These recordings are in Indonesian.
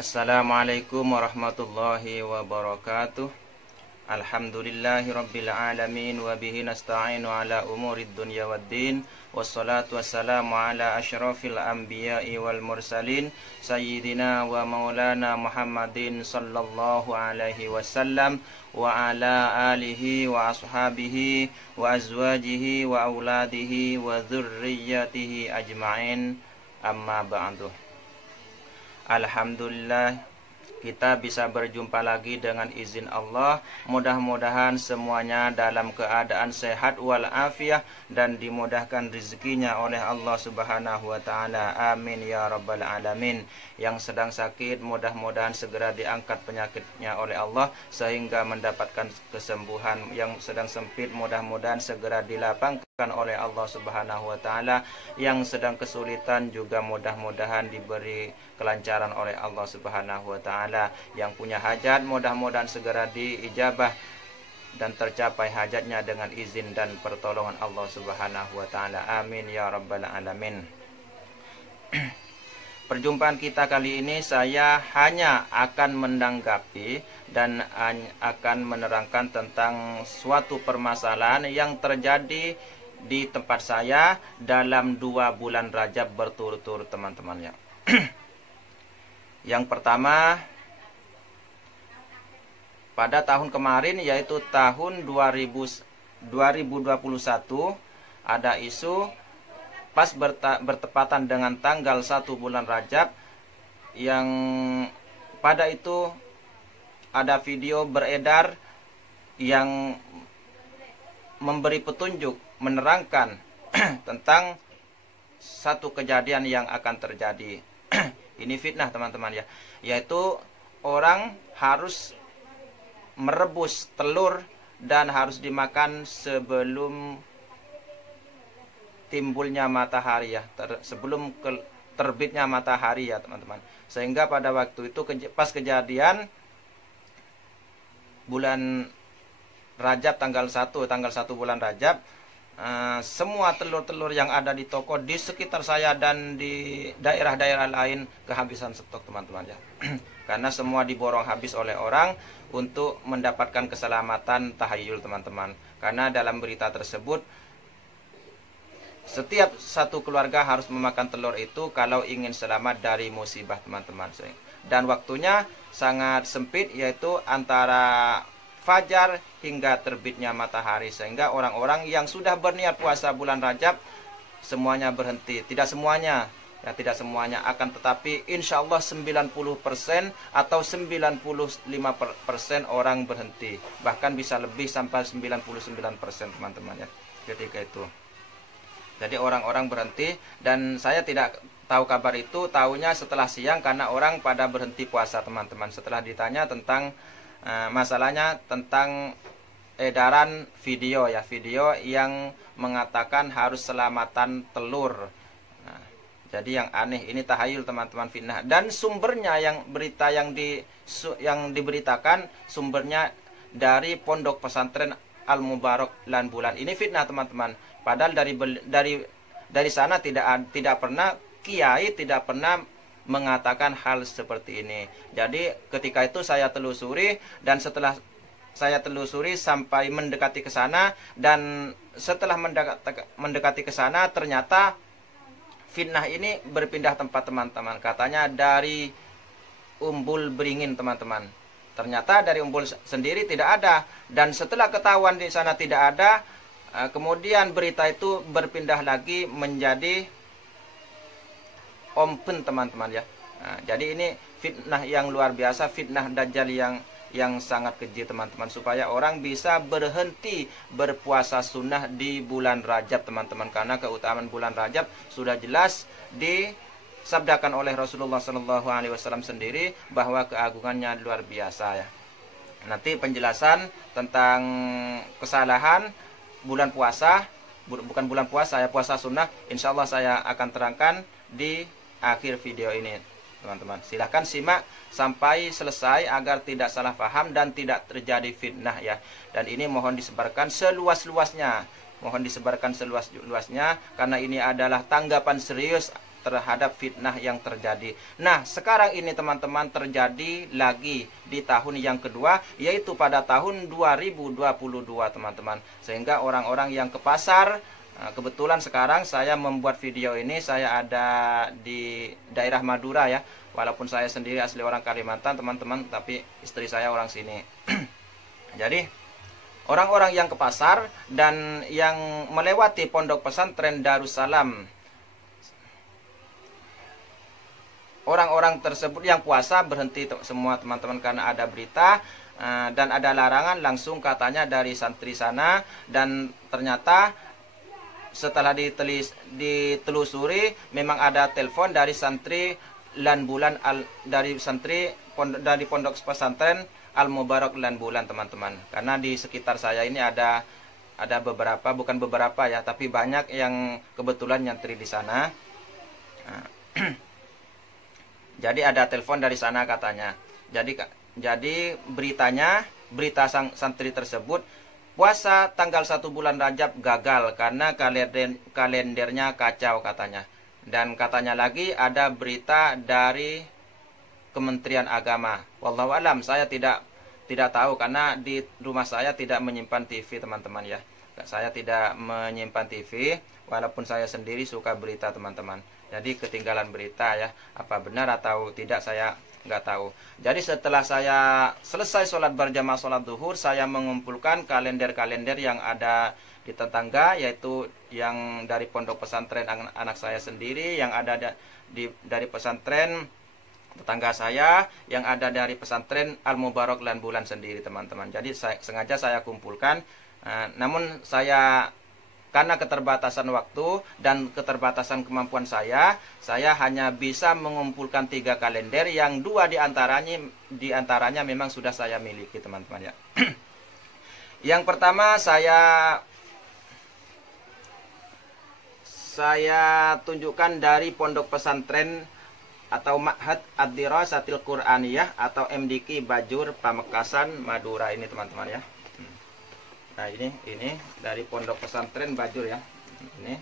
Assalamualaikum warahmatullahi wabarakatuh. Alhamdulillahirabbil alamin wa bihi nasta'inu ala umurid dunya waddin. Wassalatu wassalamu ala asyrafil anbiya'i wal mursalin sayyidina wa maulana Muhammadin sallallahu alaihi wasallam wa ala alihi wa ashabihi wa azwajihi wa auladihi wa dzurriyyatihi ajma'in. Amma ba'du. Alhamdulillah, kita bisa berjumpa lagi dengan izin Allah. Mudah-mudahan semuanya dalam keadaan sehat walafiat dan dimudahkan rezekinya oleh Allah Subhanahu wa taala. Amin ya rabbal alamin. Yang sedang sakit mudah-mudahan segera diangkat penyakitnya oleh Allah sehingga mendapatkan kesembuhan. Yang sedang sempit mudah-mudahan segera dilapangkan oleh Allah Subhanahu wa taala. Yang sedang kesulitan juga mudah-mudahan diberi kelancaran oleh Allah Subhanahu wa taala. Yang punya hajat mudah-mudahan segera diijabah dan tercapai hajatnya dengan izin dan pertolongan Allah Subhanahu wa taala. Amin ya rabbal alamin. Perjumpaan kita kali ini saya hanya akan menanggapi dan akan menerangkan tentang suatu permasalahan yang terjadi di tempat saya dalam 2 bulan Rajab berturut-turut, teman-teman ya. Yang pertama, pada tahun kemarin yaitu tahun 2021 ada isu pas bertepatan dengan tanggal 1 bulan Rajab yang pada itu ada video beredar yang memberi petunjuk, menerangkan tentang satu kejadian yang akan terjadi. Ini fitnah, teman-teman ya, yaitu orang harus merebus telur dan harus dimakan sebelum timbulnya matahari ya, sebelum terbitnya matahari ya, teman-teman. Sehingga pada waktu itu pas kejadian bulan Rajab tanggal 1 bulan Rajab, semua telur-telur yang ada di toko di sekitar saya dan di daerah-daerah lain kehabisan stok, teman-teman ya. Karena semua diborong habis oleh orang untuk mendapatkan keselamatan tahayul, teman-teman. Karena dalam berita tersebut setiap satu keluarga harus memakan telur itu kalau ingin selamat dari musibah, teman-teman. Dan waktunya sangat sempit, yaitu antara fajar hingga terbitnya matahari. Sehingga orang-orang yang sudah berniat puasa bulan Rajab semuanya berhenti. Tidak semuanya, ya tidak semuanya, akan tetapi insya Allah 90% atau 95% orang berhenti. Bahkan bisa lebih sampai 99%, teman-teman ya, ketika itu. Jadi orang-orang berhenti dan saya tidak tahu kabar itu, tahunya setelah siang karena orang pada berhenti puasa, teman-teman. Setelah ditanya tentang masalahnya tentang edaran video ya, video yang mengatakan harus selamatan telur. Nah, jadi yang aneh ini tahayul, teman-teman, fitnah. Dan sumbernya yang berita yang diberitakan sumbernya dari Pondok Pesantren Al-Mubarak Lan Bulan. Ini fitnah, teman-teman. Padahal dari sana tidak pernah kiai tidak pernah mengatakan hal seperti ini. Jadi ketika itu saya telusuri, dan setelah saya telusuri sampai mendekati ke sana, dan setelah mendekati ke sana ternyata fitnah ini berpindah tempat, teman-teman. Katanya dari Umbul Beringin, teman-teman. ternyata dari Umbul sendiri tidak ada. Dan setelah ketahuan di sana tidak ada, kemudian berita itu berpindah lagi menjadi Ompen, teman-teman ya. Jadi ini fitnah yang luar biasa, fitnah Dajjal yang sangat keji, teman-teman, supaya orang bisa berhenti berpuasa sunnah di bulan Rajab, teman-teman, karena keutamaan bulan Rajab sudah jelas disabdakan oleh Rasulullah SAW sendiri bahwa keagungannya luar biasa ya. Nanti penjelasan tentang kesalahan bulan puasa, bukan bulan puasa ya, puasa sunnah, insya Allah saya akan terangkan di akhir video ini, teman-teman. Silahkan simak sampai selesai agar tidak salah paham dan tidak terjadi fitnah ya. Dan ini mohon disebarkan seluas-luasnya. Mohon disebarkan seluas-luasnya karena ini adalah tanggapan serius terhadap fitnah yang terjadi. Nah, sekarang ini teman-teman terjadi lagi di tahun yang kedua, yaitu pada tahun 2022, teman-teman. Sehingga orang-orang yang ke pasar, kebetulan sekarang saya membuat video ini, saya ada di daerah Madura ya. Walaupun saya sendiri asli orang Kalimantan, teman-teman, tapi istri saya orang sini. Jadi orang-orang yang ke pasar dan yang melewati pondok pesantren Darussalam, orang-orang tersebut yang puasa berhenti semua, teman-teman, karena ada berita dan ada larangan langsung katanya dari santri sana. Dan ternyata setelah ditelusuri memang ada telepon dari santri Lanbulan dari pondok pesantren Al Mubarak Lanbulan, teman-teman. Karena di sekitar saya ini ada beberapa, bukan beberapa ya, tapi banyak yang kebetulan nyantri di sana. Jadi ada telepon dari sana katanya. Jadi berita santri tersebut, puasa tanggal 1 bulan Rajab gagal karena kalendernya kacau katanya. Dan katanya lagi ada berita dari Kementerian Agama. Wallahu alam, saya tidak tahu karena di rumah saya tidak menyimpan TV, teman-teman ya. Saya tidak menyimpan TV, walaupun saya sendiri suka berita, teman-teman. Jadi ketinggalan berita ya, apa benar atau tidak saya nggak tahu. Jadi setelah saya selesai sholat berjamaah sholat duhur, saya mengumpulkan kalender-kalender yang ada di tetangga, yaitu yang dari pondok pesantren anak saya sendiri, yang ada dari pesantren tetangga saya, yang ada dari pesantren Al Mubarak Lanbulan sendiri, teman-teman. Jadi sengaja saya kumpulkan, namun saya karena keterbatasan waktu dan keterbatasan kemampuan saya hanya bisa mengumpulkan 3 kalender, yang 2 diantaranya memang sudah saya miliki, teman-teman ya. Yang pertama saya tunjukkan dari pondok pesantren atau Ma'had Ad-Dirasatil Qur'aniyah atau MDQ Bajur, Pamekasan, Madura ini, teman-teman ya. Nah, ini dari pondok pesantren Bajur ya. Ini.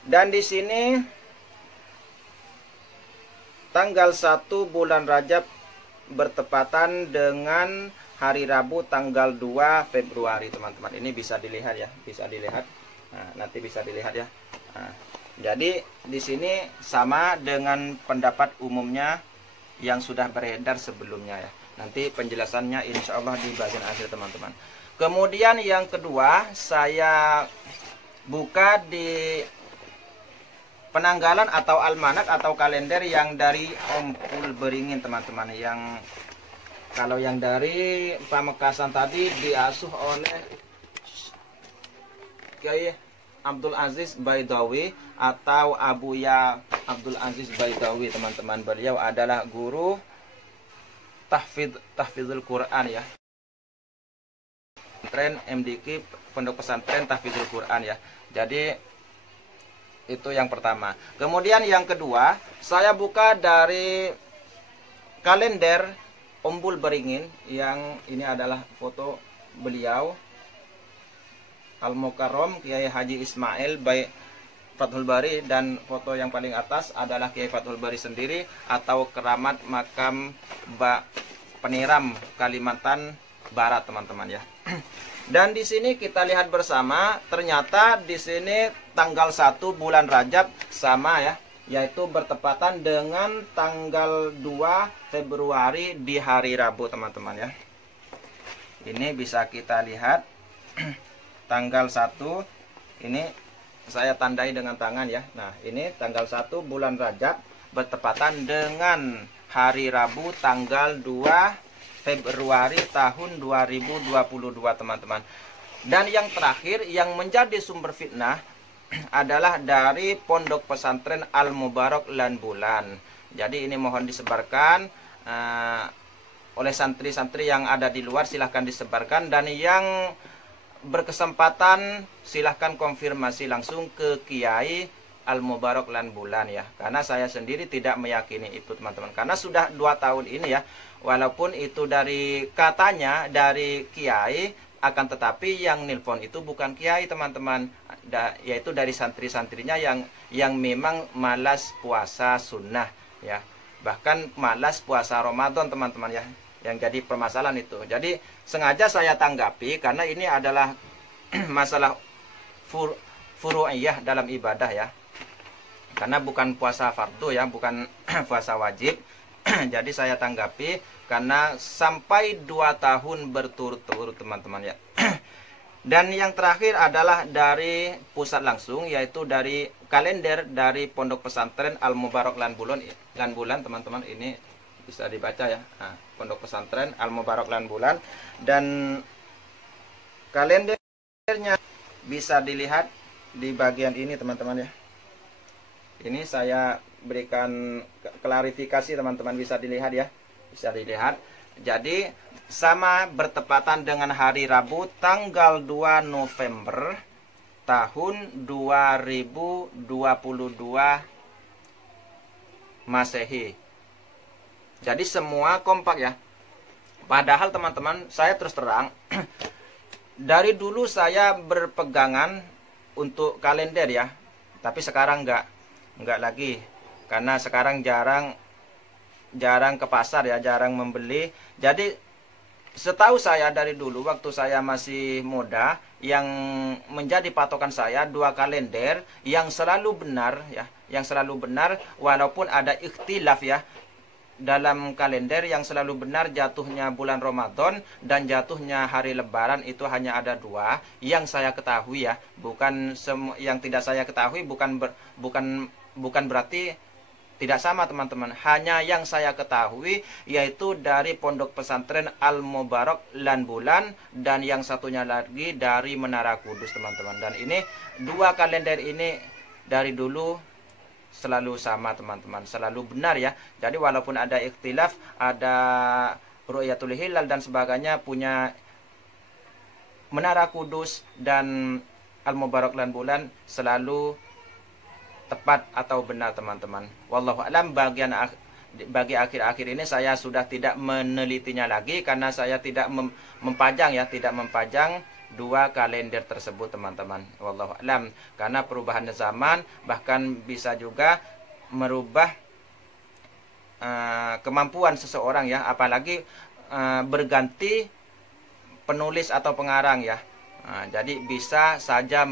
Dan di sini tanggal 1 bulan Rajab bertepatan dengan hari Rabu tanggal 2 Februari, teman-teman. Ini bisa dilihat ya, bisa dilihat. Nah, nanti bisa dilihat ya. Nah, jadi di sini sama dengan pendapat umumnya yang sudah beredar sebelumnya ya. Nanti penjelasannya insya Allah di bagian akhir, teman-teman. Kemudian yang kedua, saya buka di penanggalan atau almanak atau kalender yang dari Ompul Beringin, teman-teman. Yang kalau yang dari Pamekasan tadi diasuh oleh Kiai Abdul Aziz Baidawi atau Abuya Abdul Aziz Baidawi, teman-teman. Beliau adalah guru tahfidzul Quran ya. Pesantren MDQ, pondok pesantren tahfidzul Quran ya. Jadi itu yang pertama. Kemudian yang kedua, saya buka dari kalender Ompul Beringin, yang ini adalah foto beliau Al-Mukarram Kiai Haji Ismail Baik Fathul Bari, dan foto yang paling atas adalah Kiai Fathul Bari sendiri atau keramat makam Peniram Kalimantan Barat, teman-teman ya. Dan di sini kita lihat bersama, ternyata di sini tanggal 1 bulan Rajab sama ya. yaitu bertepatan dengan tanggal 2 Februari di hari Rabu teman-teman ya. Ini bisa kita lihat tanggal 1, ini saya tandai dengan tangan ya. Nah, ini tanggal 1 bulan Rajab bertepatan dengan hari Rabu tanggal 2 Februari tahun 2022 teman-teman. Dan yang terakhir yang menjadi sumber fitnah adalah dari Pondok Pesantren Al-Mubarak Lan Bulan. Jadi ini mohon disebarkan oleh santri-santri yang ada di luar, silahkan disebarkan. Dan yang berkesempatan silahkan konfirmasi langsung ke Kiai Al-Mubarak Lan Bulan ya. Karena saya sendiri tidak meyakini itu teman-teman. Karena sudah 2 tahun ini ya. Walaupun itu dari katanya dari Kiai, akan tetapi yang nelpon itu bukan Kiai teman-teman. Yaitu dari santri-santrinya yang memang malas puasa sunnah ya. Bahkan malas puasa Ramadan teman-teman ya. Yang jadi permasalahan itu. Jadi sengaja saya tanggapi karena ini adalah masalah furu'iyah dalam ibadah ya. Karena bukan puasa fardu ya, bukan puasa wajib. Jadi saya tanggapi karena sampai 2 tahun berturut-turut teman-teman ya. Dan yang terakhir adalah dari pusat langsung, yaitu dari kalender dari Pondok Pesantren Al-Mubarak Lan Bulan teman-teman. Ini bisa dibaca ya. Nah, Pondok Pesantren Al-Mubarak Lan Bulan, dan kalendernya bisa dilihat di bagian ini teman-teman ya. Ini saya berikan klarifikasi teman-teman, bisa dilihat ya. Bisa dilihat. Jadi sama bertepatan dengan hari Rabu tanggal 2 November tahun 2022 Masehi. Jadi semua kompak ya. Padahal teman-teman, saya terus terang dari dulu saya berpegangan untuk kalender ya. Tapi sekarang enggak lagi. Karena sekarang jarang ke pasar ya, jarang membeli. Jadi setahu saya dari dulu waktu saya masih muda, yang menjadi patokan saya 2 kalender yang selalu benar ya, yang selalu benar walaupun ada ikhtilaf ya. Dalam kalender yang selalu benar jatuhnya bulan Ramadan dan jatuhnya hari Lebaran itu hanya ada 2 yang saya ketahui ya. Bukan yang tidak saya ketahui bukan berarti tidak sama teman-teman. Hanya yang saya ketahui yaitu dari Pondok Pesantren Al-Mubarak Lan Bulan dan yang satunya lagi dari Menara Kudus teman-teman. Dan ini 2 kalender ini dari dulu selalu sama teman-teman, selalu benar ya. Jadi walaupun ada ikhtilaf, ada Ru'yatul Hilal dan sebagainya, punya Menara Kudus dan Al-Mubarak Lan Bulan selalu tepat atau benar teman-teman. Wallahu a'lam. Bagi akhir-akhir ini saya sudah tidak menelitinya lagi karena saya tidak mempajang ya, tidak mempajang 2 kalender tersebut teman-teman. Wallahu a'lam. Karena perubahan zaman bahkan bisa juga merubah kemampuan seseorang ya, apalagi berganti penulis atau pengarang ya. Jadi bisa saja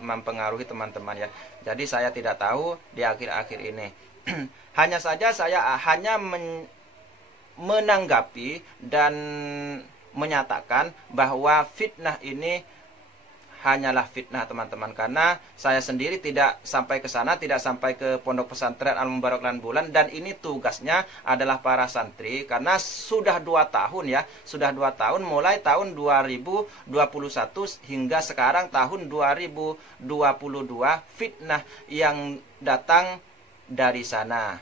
mempengaruhi teman-teman ya. Jadi saya tidak tahu di akhir-akhir ini. Hanya saja saya hanya menanggapi dan menyatakan bahwa fitnah ini hanyalah fitnah teman-teman. Karena saya sendiri tidak sampai ke sana, tidak sampai ke Pondok Pesantren Al-Mubarak Lan Bulan, dan ini tugasnya adalah para santri. Karena sudah 2 tahun ya, sudah 2 tahun mulai tahun 2021 hingga sekarang tahun 2022 fitnah yang datang dari sana.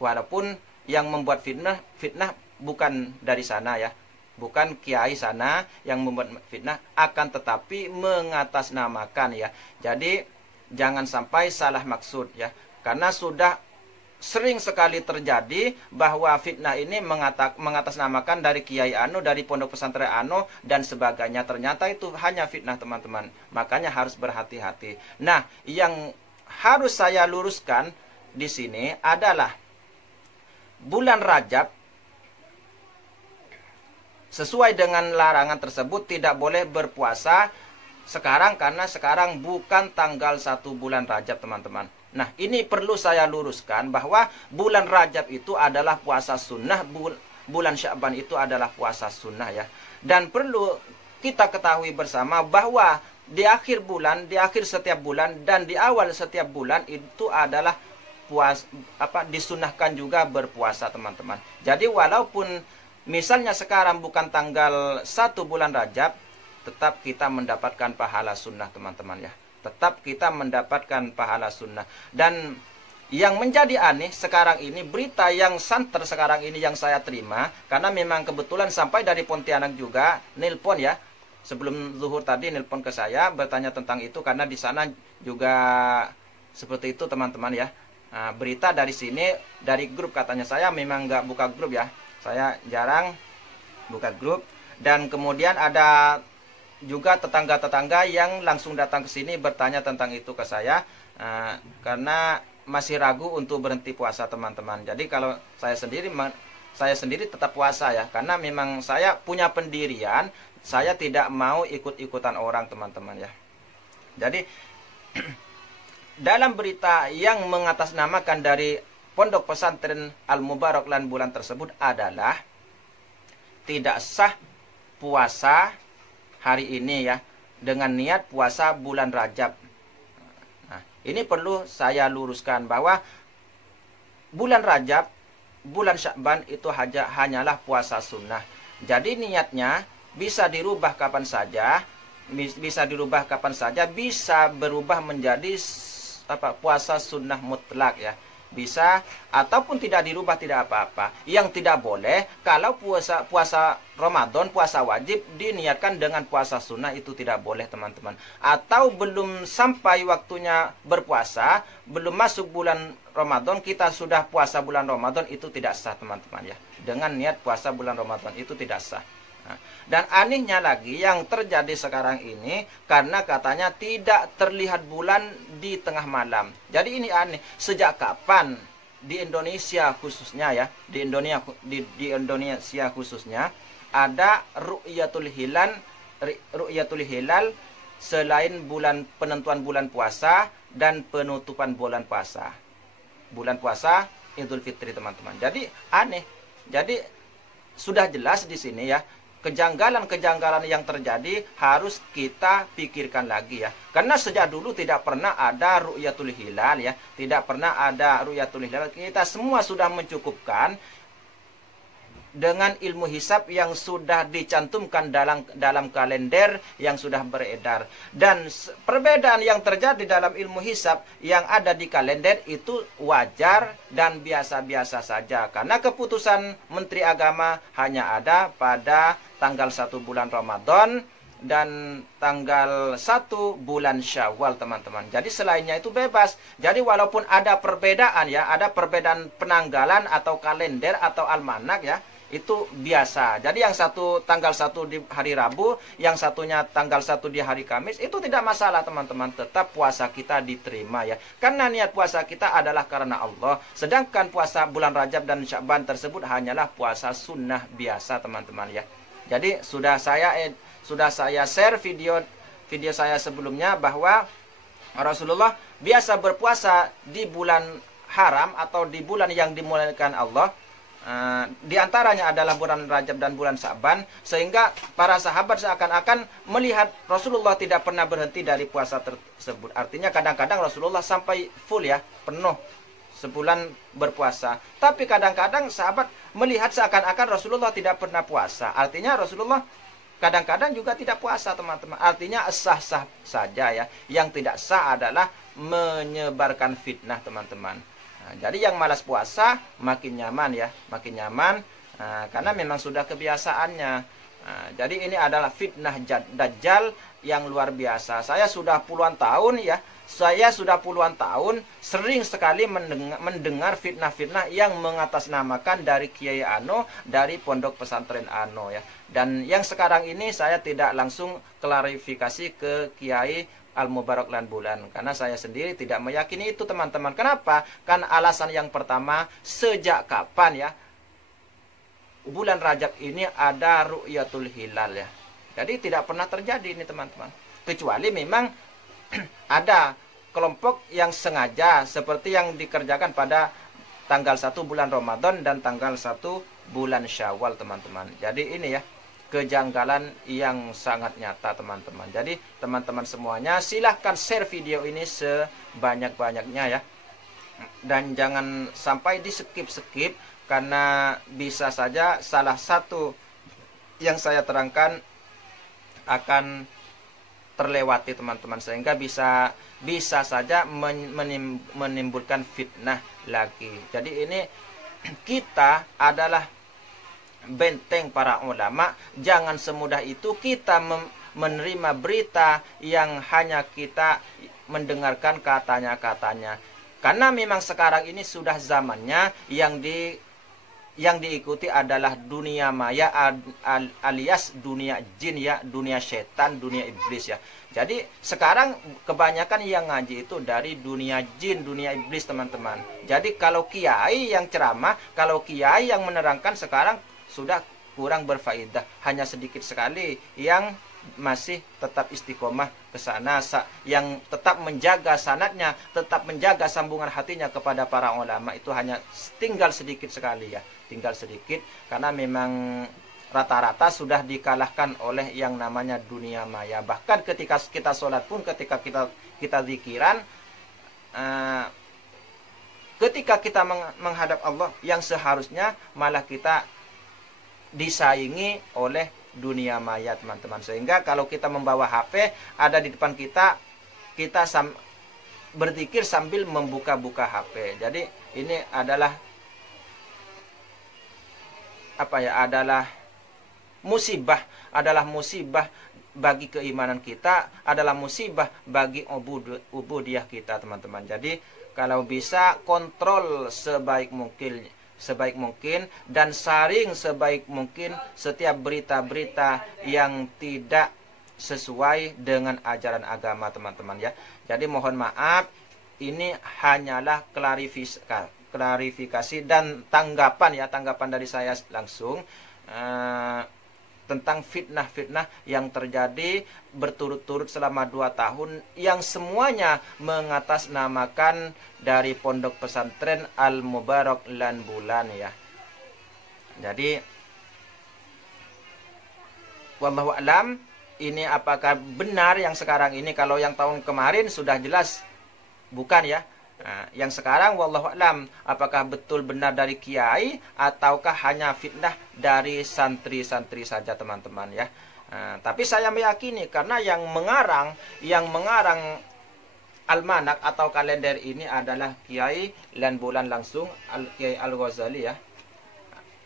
Walaupun yang membuat fitnah bukan dari sana ya. Bukan kiai sana yang membuat fitnah, akan tetapi mengatasnamakan ya. Jadi jangan sampai salah maksud ya. Karena sudah sering sekali terjadi bahwa fitnah ini mengatasnamakan dari kiai anu, dari pondok pesantren anu dan sebagainya. Ternyata itu hanya fitnah teman-teman. Makanya harus berhati-hati. Nah, yang harus saya luruskan di sini adalah bulan Rajab sesuai dengan larangan tersebut tidak boleh berpuasa sekarang karena sekarang bukan tanggal 1 bulan Rajab teman-teman. Nah, ini perlu saya luruskan bahwa bulan Rajab itu adalah puasa sunnah, bulan Sya'ban itu adalah puasa sunnah ya. Dan perlu kita ketahui bersama bahwa di akhir bulan, di akhir setiap bulan dan di awal setiap bulan itu adalah disunahkan juga berpuasa teman-teman. Jadi walaupun misalnya sekarang bukan tanggal 1 bulan Rajab, tetap kita mendapatkan pahala sunnah teman-teman ya. Tetap kita mendapatkan pahala sunnah. Dan yang menjadi aneh sekarang ini, berita yang santer sekarang ini yang saya terima, karena memang kebetulan sampai dari Pontianak juga, nelpon ya, sebelum zuhur tadi nelpon ke saya, bertanya tentang itu, karena di sana juga seperti itu teman-teman ya. Nah, berita dari sini, dari grup katanya, saya memang nggak buka grup ya, saya jarang buka grup. Dan kemudian ada juga tetangga-tetangga yang langsung datang ke sini bertanya tentang itu ke saya, karena masih ragu untuk berhenti puasa teman-teman. Jadi kalau saya sendiri tetap puasa ya, karena memang saya punya pendirian, saya tidak mau ikut-ikutan orang teman-teman ya. Jadi dalam berita yang mengatasnamakan dari Pondok Pesantren Al-Mubarak lan bulan tersebut adalah tidak sah puasa hari ini ya, dengan niat puasa bulan Rajab. Nah, ini perlu saya luruskan bahwa bulan Rajab, bulan Sya'ban itu hanyalah puasa sunnah. Jadi niatnya bisa dirubah kapan saja, bisa berubah menjadi puasa sunnah mutlak ya. Bisa ataupun tidak dirubah, tidak apa-apa. Yang tidak boleh kalau puasa Ramadan, puasa wajib diniatkan dengan puasa sunnah, itu tidak boleh teman-teman. Atau belum sampai waktunya berpuasa, belum masuk bulan Ramadan, kita sudah puasa bulan Ramadan, itu tidak sah teman-teman ya. Dengan niat puasa bulan Ramadan itu tidak sah. Nah, dan anehnya lagi yang terjadi sekarang ini, karena katanya tidak terlihat bulan di tengah malam. Jadi ini aneh. Sejak kapan di Indonesia khususnya ya, di Indonesia khususnya ada ru'yatul hilal selain penentuan bulan puasa dan penutupan bulan puasa. Bulan puasa Idul Fitri teman-teman. Jadi aneh. Jadi sudah jelas di sini ya, kejanggalan-kejanggalan yang terjadi harus kita pikirkan lagi ya. Karena sejak dulu tidak pernah ada ru'yatul hilal ya. Tidak pernah ada ru'yatul hilal. Kita semua sudah mencukupkan dengan ilmu hisab yang sudah dicantumkan dalam kalender yang sudah beredar. Dan perbedaan yang terjadi dalam ilmu hisab yang ada di kalender itu wajar dan biasa-biasa saja. Karena keputusan Menteri Agama hanya ada pada tanggal 1 bulan Ramadan dan tanggal 1 bulan Syawal teman-teman. Jadi selainnya itu bebas. Jadi walaupun ada perbedaan ya, ada perbedaan penanggalan atau kalender atau almanak ya, itu biasa. Jadi yang satu tanggal 1 di hari Rabu, yang satunya tanggal 1 di hari Kamis, itu tidak masalah teman-teman. Tetap puasa kita diterima ya. Karena niat puasa kita adalah karena Allah. Sedangkan puasa bulan Rajab dan Sya'ban tersebut hanyalah puasa sunnah biasa teman-teman ya. Jadi sudah saya share video saya sebelumnya bahwa Rasulullah biasa berpuasa di bulan haram atau di bulan yang dimuliakan Allah. Di antaranya adalah bulan Rajab dan bulan Sya'ban, sehingga para sahabat seakan-akan melihat Rasulullah tidak pernah berhenti dari puasa tersebut. Artinya kadang-kadang Rasulullah sampai full ya, penuh sebulan berpuasa. Tapi kadang-kadang sahabat melihat seakan-akan Rasulullah tidak pernah puasa. Artinya Rasulullah kadang-kadang juga tidak puasa teman-teman. Artinya sah-sah saja ya. Yang tidak sah adalah menyebarkan fitnah teman-teman. Nah, jadi yang malas puasa makin nyaman ya, makin nyaman karena memang sudah kebiasaannya. Jadi ini adalah fitnah Dajjal yang luar biasa. Saya sudah puluhan tahun ya, sering sekali mendengar fitnah-fitnah yang mengatasnamakan dari Kiai Ano, dari Pondok Pesantren Ano ya. Dan yang sekarang ini saya tidak langsung klarifikasi ke Kiai Al-Mubarak lan bulan, karena saya sendiri tidak meyakini itu teman-teman. Kenapa? Kan alasan yang pertama, sejak kapan ya bulan Rajab ini ada ru'yatul hilal ya. Jadi tidak pernah terjadi ini teman-teman. Kecuali memang ada kelompok yang sengaja seperti yang dikerjakan pada tanggal 1 bulan Ramadan dan tanggal 1 bulan Syawal, teman-teman. Jadi ini ya, kejanggalan yang sangat nyata, teman-teman. Jadi teman-teman semuanya silahkan share video ini sebanyak-banyaknya ya. Dan jangan sampai di skip-skip, karena bisa saja salah satu yang saya terangkan akan terlewati, teman-teman, sehingga bisa saja menimbulkan fitnah lagi. Jadi ini kita adalah benteng para ulama. Jangan semudah itu kita menerima berita yang hanya kita mendengarkan katanya-katanya. Karena memang sekarang ini sudah zamannya yang diikuti adalah dunia maya alias dunia jin ya, dunia setan, dunia iblis ya. Jadi sekarang kebanyakan yang ngaji itu dari dunia jin, dunia iblis, teman-teman. Jadi kalau kiai yang ceramah, kalau kiai yang menerangkan sekarang sudah kurang berfaedah. Hanya sedikit sekali yang masih tetap istiqomah ke sana, yang tetap menjaga sanadnya, tetap menjaga sambungan hatinya kepada para ulama, itu hanya tinggal sedikit sekali ya. Tinggal sedikit, karena memang rata-rata sudah dikalahkan oleh yang namanya dunia maya. Bahkan ketika kita sholat pun, ketika kita zikiran, ketika kita menghadap Allah, yang seharusnya malah kita disaingi oleh dunia maya, teman-teman. Sehingga kalau kita membawa HP ada di depan kita berzikir sambil membuka-buka HP. Jadi ini adalah adalah musibah bagi keimanan kita, adalah musibah bagi ubudiyah kita, teman-teman. Jadi kalau bisa kontrol sebaik mungkin dan saring sebaik mungkin setiap berita-berita yang tidak sesuai dengan ajaran agama, teman-teman ya. Jadi mohon maaf, ini hanyalah klarifikasi dan tanggapan dari saya langsung tentang fitnah-fitnah yang terjadi berturut-turut selama 2 tahun, yang semuanya mengatasnamakan dari Pondok Pesantren Al-Mubarak Lan Bulan ya. Jadi wallahu alam, ini apakah benar yang sekarang ini? Kalau yang tahun kemarin sudah jelas bukan ya. Nah, yang sekarang wallahu alam, apakah betul benar dari kiai ataukah hanya fitnah dari santri-santri saja, teman-teman ya. Nah, tapi saya meyakini karena yang mengarang almanak atau kalender ini adalah Kiai Lan Bulan langsung, Kiai Al-Ghazali ya.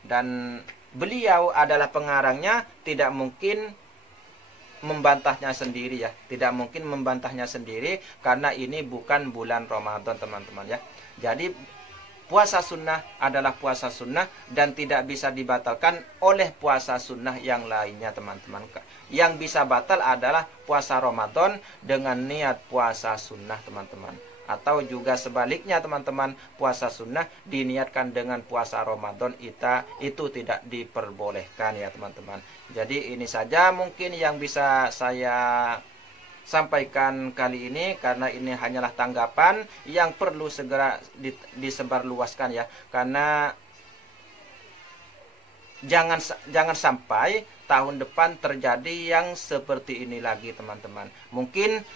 Dan beliau adalah pengarangnya, tidak mungkin membantahnya sendiri ya, tidak mungkin membantahnya sendiri karena ini bukan bulan Ramadan, teman-teman ya. Jadi puasa sunnah adalah puasa sunnah dan tidak bisa dibatalkan oleh puasa sunnah yang lainnya, teman-teman. Yang bisa batal adalah puasa Ramadan dengan niat puasa sunnah, teman-teman. Atau juga sebaliknya, teman-teman, puasa sunnah diniatkan dengan puasa Ramadan, itu tidak diperbolehkan ya, teman-teman. Jadi ini saja mungkin yang bisa saya sampaikan kali ini, karena ini hanyalah tanggapan yang perlu segera disebarluaskan ya. Karena jangan sampai tahun depan terjadi yang seperti ini lagi, teman-teman. Mungkin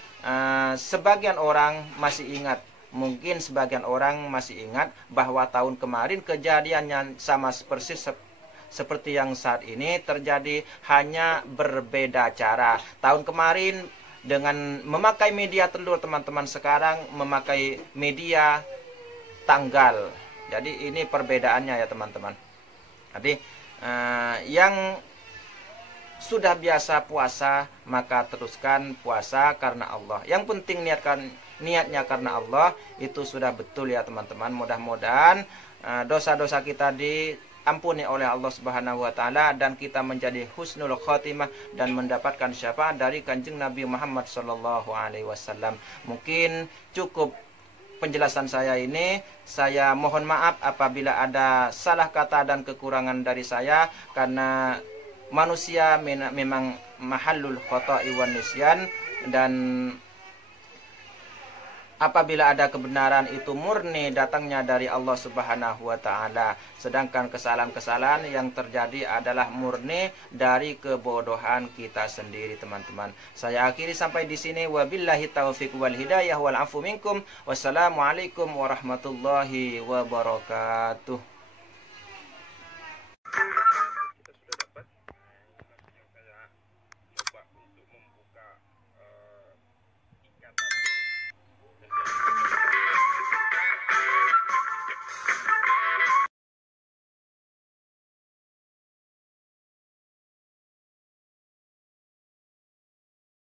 sebagian orang masih ingat bahwa tahun kemarin kejadiannya sama persis seperti yang saat ini terjadi, hanya berbeda cara. Tahun kemarin dengan memakai media telur, teman-teman, sekarang memakai media tanggal. Jadi ini perbedaannya ya, teman-teman. Jadi yang sudah biasa puasa, maka teruskan puasa karena Allah. Yang penting niatnya karena Allah, itu sudah betul ya, teman-teman. Mudah-mudahan dosa-dosa kita diampuni oleh Allah Subhanahu wa taala dan kita menjadi husnul khotimah dan mendapatkan syafaat dari Kanjeng Nabi Muhammad sallallahu alaihi wasallam. Mungkin cukup penjelasan saya ini. Saya mohon maaf apabila ada salah kata dan kekurangan dari saya, karena manusia memang mahallul khata'i wan nisyan, dan apabila ada kebenaran itu murni datangnya dari Allah Subhanahu wa taala, sedangkan kesalahan-kesalahan yang terjadi adalah murni dari kebodohan kita sendiri, teman-teman. Saya akhiri sampai di sini. Wabillahi taufiq wal hidayah wal afu minkum. Wassalamualaikum warahmatullahi wabarakatuh.